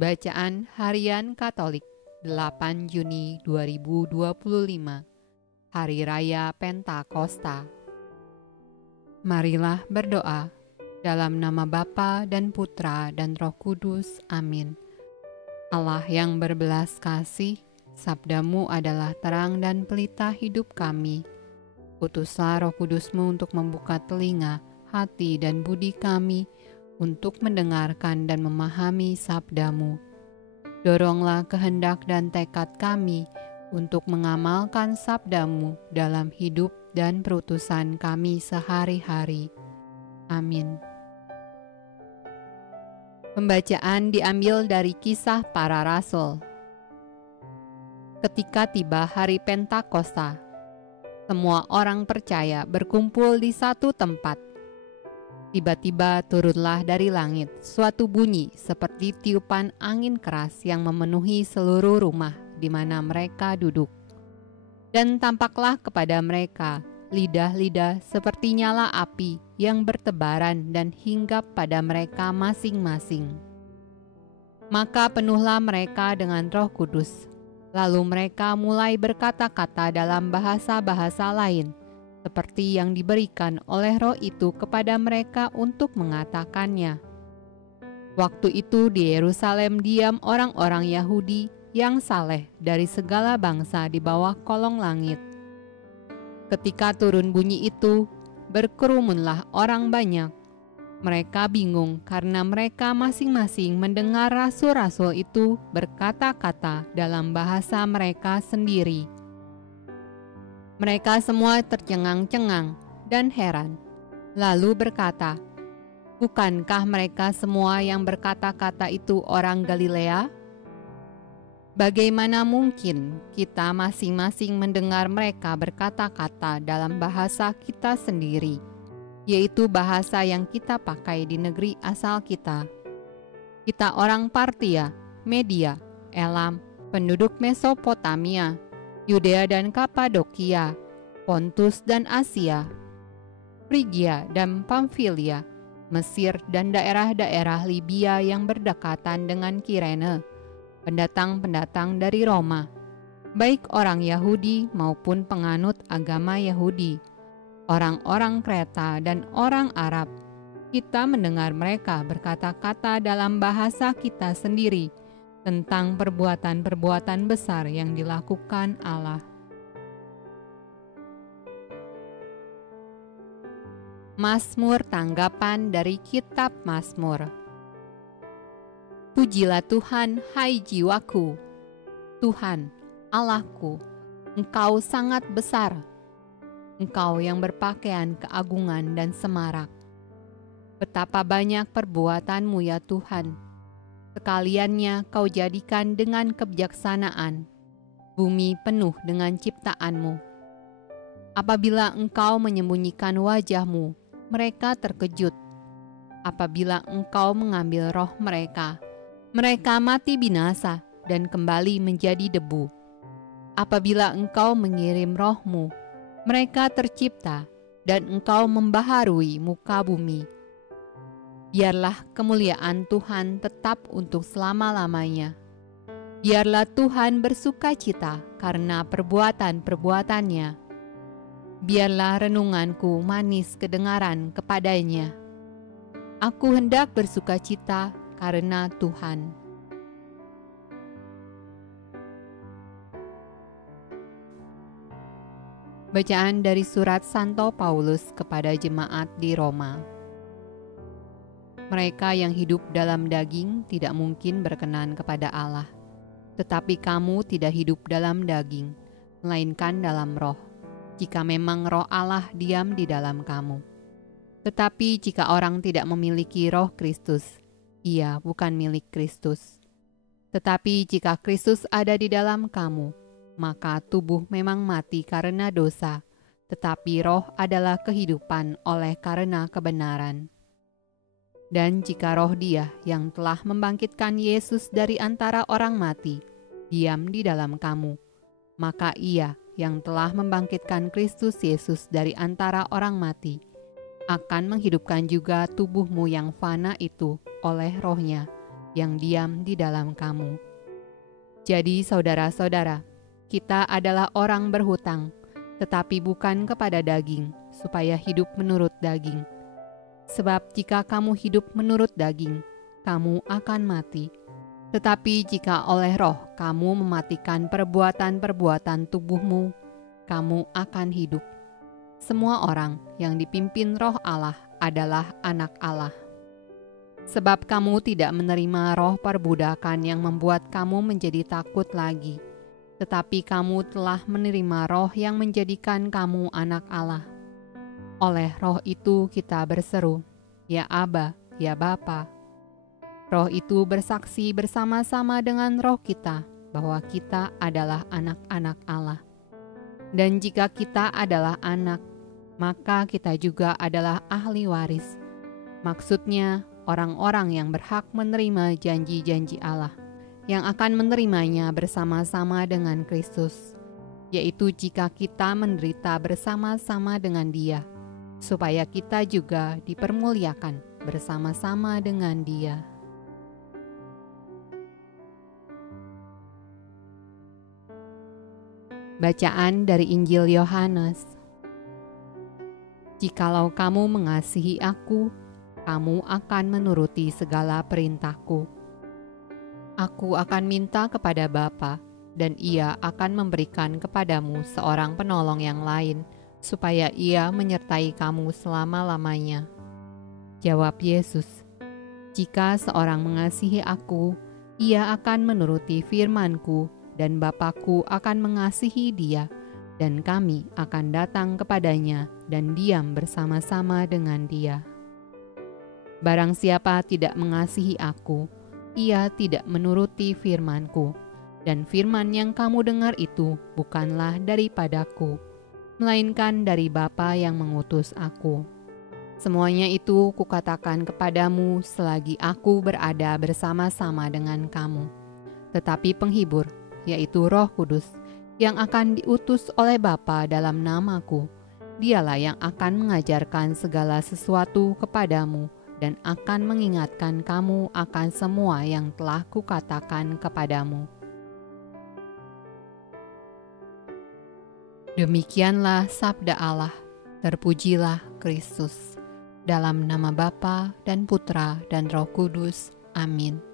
Bacaan Harian Katolik 8 Juni 2025 Hari Raya Pentakosta. Marilah berdoa dalam nama Bapa dan Putra dan Roh Kudus. Amin. Allah yang berbelas kasih, sabdamu adalah terang dan pelita hidup kami. Utuslah Roh Kudusmu untuk membuka telinga, hati dan budi kami, untuk mendengarkan dan memahami sabdamu. Doronglah kehendak dan tekad kami untuk mengamalkan sabdamu dalam hidup dan perutusan kami sehari-hari. Amin. Pembacaan diambil dari Kisah Para Rasul. Ketika tiba hari Pentakosta, semua orang percaya berkumpul di satu tempat. Tiba-tiba turunlah dari langit suatu bunyi seperti tiupan angin keras yang memenuhi seluruh rumah di mana mereka duduk. Dan tampaklah kepada mereka lidah-lidah seperti nyala api yang bertebaran dan hinggap pada mereka masing-masing. Maka penuhlah mereka dengan Roh Kudus. Lalu mereka mulai berkata-kata dalam bahasa-bahasa lain, seperti yang diberikan oleh Roh itu kepada mereka untuk mengatakannya. Waktu itu di Yerusalem diam orang-orang Yahudi yang saleh dari segala bangsa di bawah kolong langit. Ketika turun bunyi itu, berkerumunlah orang banyak. Mereka bingung karena mereka masing-masing mendengar rasul-rasul itu berkata-kata dalam bahasa mereka sendiri. Mereka semua tercengang-cengang dan heran, lalu berkata, "Bukankah mereka semua yang berkata-kata itu orang Galilea? Bagaimana mungkin kita masing-masing mendengar mereka berkata-kata dalam bahasa kita sendiri, yaitu bahasa yang kita pakai di negeri asal kita? Kita orang Partia, Media, Elam, penduduk Mesopotamia, Yudea dan Kapadokia, Pontus dan Asia, Frigia dan Pamfilia, Mesir dan daerah-daerah Libya yang berdekatan dengan Kirene, pendatang-pendatang dari Roma, baik orang Yahudi maupun penganut agama Yahudi, orang-orang Kreta dan orang Arab. Kita mendengar mereka berkata-kata dalam bahasa kita sendiri tentang perbuatan-perbuatan besar yang dilakukan Allah." Mazmur tanggapan dari Kitab Mazmur. Pujilah Tuhan, hai jiwaku. Tuhan, Allahku, Engkau sangat besar. Engkau yang berpakaian keagungan dan semarak. Betapa banyak perbuatanmu ya Tuhan. Sekaliannya kau jadikan dengan kebijaksanaan. Bumi penuh dengan ciptaanmu. Apabila engkau menyembunyikan wajahmu, mereka terkejut. Apabila engkau mengambil roh mereka, mereka mati binasa dan kembali menjadi debu. Apabila engkau mengirim rohmu, mereka tercipta dan engkau membaharui muka bumi. Biarlah kemuliaan Tuhan tetap untuk selama-lamanya. Biarlah Tuhan bersukacita karena perbuatan-perbuatannya. Biarlah renunganku manis kedengaran kepadanya. Aku hendak bersukacita karena Tuhan. Bacaan dari surat Santo Paulus kepada jemaat di Roma. Mereka yang hidup dalam daging tidak mungkin berkenan kepada Allah. Tetapi kamu tidak hidup dalam daging, melainkan dalam roh, jika memang roh Allah diam di dalam kamu. Tetapi jika orang tidak memiliki roh Kristus, ia bukan milik Kristus. Tetapi jika Kristus ada di dalam kamu, maka tubuh memang mati karena dosa, tetapi roh adalah kehidupan oleh karena kebenaran. Dan jika roh Dia yang telah membangkitkan Yesus dari antara orang mati diam di dalam kamu, maka Ia yang telah membangkitkan Kristus Yesus dari antara orang mati akan menghidupkan juga tubuhmu yang fana itu oleh rohnya, yang diam di dalam kamu. Jadi saudara-saudara, kita adalah orang berhutang, tetapi bukan kepada daging, supaya hidup menurut daging. Sebab jika kamu hidup menurut daging, kamu akan mati. Tetapi jika oleh Roh kamu mematikan perbuatan-perbuatan tubuhmu, kamu akan hidup. Semua orang yang dipimpin Roh Allah adalah anak Allah. Sebab kamu tidak menerima roh perbudakan yang membuat kamu menjadi takut lagi, tetapi kamu telah menerima Roh yang menjadikan kamu anak Allah. Oleh Roh itu kita berseru, "Ya Aba, ya Bapa." Roh itu bersaksi bersama-sama dengan roh kita bahwa kita adalah anak-anak Allah. Dan jika kita adalah anak, maka kita juga adalah ahli waris. Maksudnya, orang-orang yang berhak menerima janji-janji Allah, yang akan menerimanya bersama-sama dengan Kristus, yaitu jika kita menderita bersama-sama dengan Dia, supaya kita juga dipermuliakan bersama-sama dengan Dia. Bacaan dari Injil Yohanes. Jikalau kamu mengasihi aku, kamu akan menuruti segala perintahku. Aku akan minta kepada Bapa, dan Ia akan memberikan kepadamu seorang penolong yang lain, supaya Ia menyertai kamu selama-lamanya. Jawab Yesus, "Jika seorang mengasihi aku, ia akan menuruti firman-Ku, dan Bapa-Ku akan mengasihi dia, dan kami akan datang kepadanya dan diam bersama-sama dengan dia. Barang siapa tidak mengasihi aku, ia tidak menuruti firman-Ku, dan firman yang kamu dengar itu bukanlah daripadaku, melainkan dari Bapa yang mengutus aku. Semuanya itu kukatakan kepadamu selagi aku berada bersama-sama dengan kamu. Tetapi penghibur, yaitu Roh Kudus, yang akan diutus oleh Bapa dalam namaku, Dialah yang akan mengajarkan segala sesuatu kepadamu dan akan mengingatkan kamu akan semua yang telah kukatakan kepadamu." Demikianlah sabda Allah. Terpujilah Kristus. Dalam nama Bapa dan Putra dan Roh Kudus. Amin.